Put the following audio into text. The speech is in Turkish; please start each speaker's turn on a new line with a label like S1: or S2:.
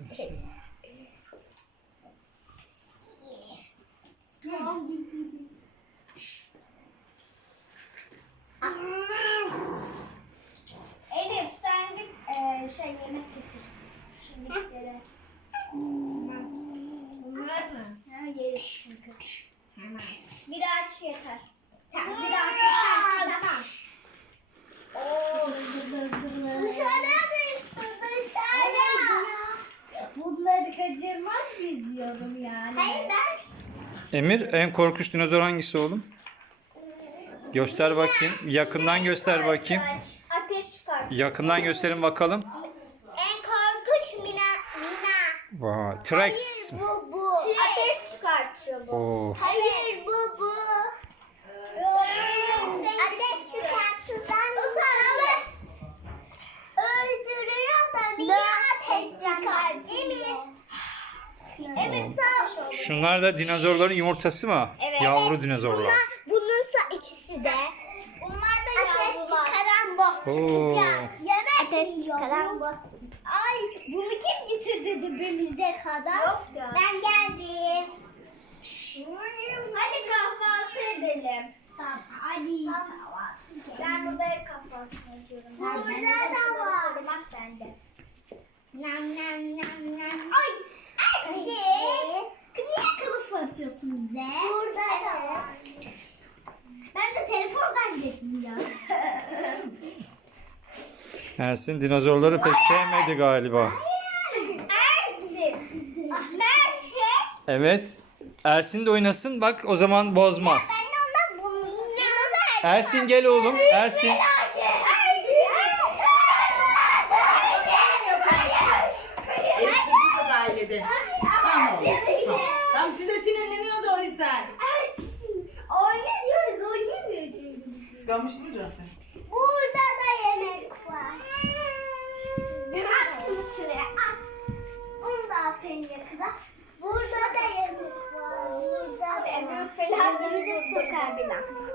S1: yaptın okay. şimdi? Elif sen git e, şey yemek getir. Şimdi yere. Bir daha aç yeter. Tamam bir daha aç.
S2: Yani. Hayır
S3: ben. Emir en korkunç dinozor hangisi oğlum? Göster mina. bakayım. Yakından Ateş göster çıkartıyor. bakayım. Ateş çıkar. Yakından gösterin bakalım.
S4: En korkunç mina.
S3: mina. Wow. Trax. Hayır
S4: bu bu.
S1: Trax. Ateş çıkartıyor bu. Oh.
S4: Hayır, Hayır bu bu. Evet, hmm.
S3: Şunlar da dinozorların yumurtası mı? Evet. Yavru dinozorlar. Bunlar,
S4: bununsa ikisi de.
S1: Bunlar da yavrular. Ateş
S4: çıkaran var. bu. Yemek Ateş çıkaran bu. bu.
S1: Ay bunu kim getirdi dibimize kadar?
S4: Yok ya. Ben geldim.
S1: Hadi kahvaltı edelim. Tamam. Hadi. Tamam. Ben buraya kahvaltı ediyorum.
S4: Bu burada da var. var. Bak bende. Nam nam nam. Ve ben,
S1: ben de telefon zannettim ya.
S3: Ersin dinozorları pek sevmedi galiba. Ayır!
S1: Ersin.
S4: Ah, Ersin. Şey.
S3: Evet. Ersin de oynasın bak o zaman bozmaz. Ondan... De... O zaman Ersin gel abi. oğlum. Büyük Ersin.
S2: Sıkanmış mı zaten?
S4: Burada da yemek var. at şunu şuraya at. Onu da at pencerede. Burada Şu da, da yemek var. Burada
S1: Abi, da yemek var. Ebru falan bir daha.